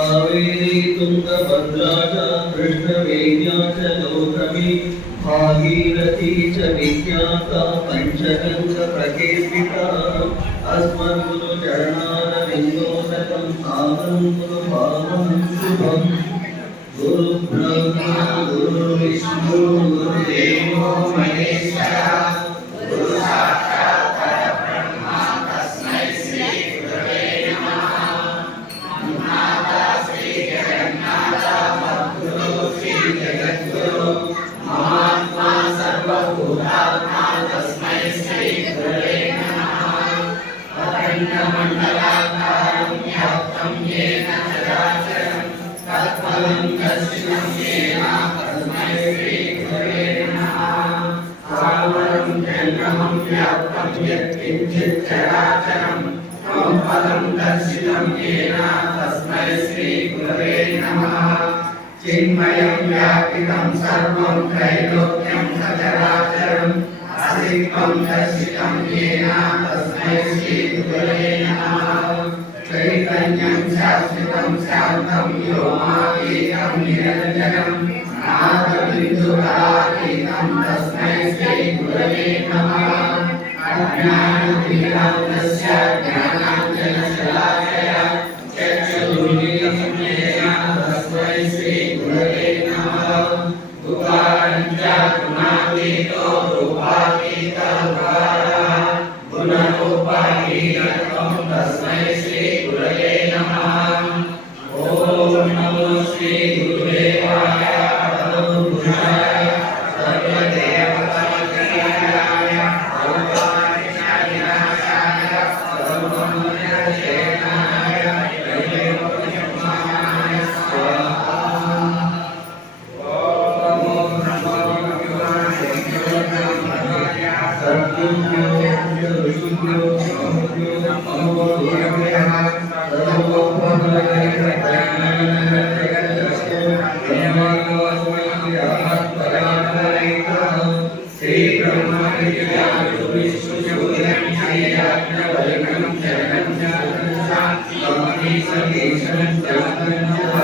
कावेरी तुंगभद्रा च कृष्णवेण्या च गौतमी भागीरथी च विख्याता पंचगंगप्रकीर्तिता अस्मद्गुरुचरणारविन्दोदकं तावं कुरु भावं शुभम् गुरु ब्रह्मा गुरु विष्णु गुरुदेवो महेश्वरः गुरु साक्षात् परब्रह्म तस्मै श्री गुरवे नमः माता श्री जगन्नाथ मद्गुरु श्री जगद्गुरु महात्मा सर्वभूतात्मा तस्मै श्री गुरवे नमः अखण्डमण्डलाकारं व्याप्तं येन चराचरं तत्फलं दर्शितं येन तस्मै श्री गुरवे नमः सावरं चन्द्रमं व्याप्तं यत्किञ्चित् चराचरं तं फलं दर्शितं येन तस्मै श्री गुरवे नमः चिन्मयं व्यापितं सर्वं त्रैलोक्यं सचराचरं अस्तित्वं दर्शितं येन तस्मै श्री गुरवे नमः चैतन्यं शाश्वतं शान्तं व्योमातीतं निरञ्जनं नादबिन्दुकलातीतं तस्मै श्री गुरवे नमः अज्ञानतिमिरान्धस्य ज्ञानाञ्जनशलाकया चक्षुरुन्मीलितं येन तस्मै श्री गुरवे नमः उकारं च गुणातीतो रूपातीतोकारः गुणरूपातीतं तस्मै श्री गुरवे नमः ॐ नमो श्री गुरुदेवाय परमपुरुषाय सर्वदेवतामय औपाधिनाशाय सर्वमङ्गलचेतनाय दैवपुरुषोत्तमाय स्वाहा ॐ नमो भगवते वासुदेवाय सद्गुरुभ्यो ऋषिभ्यो नमो नमो श्री ब्रह्मा विष्णु शरणं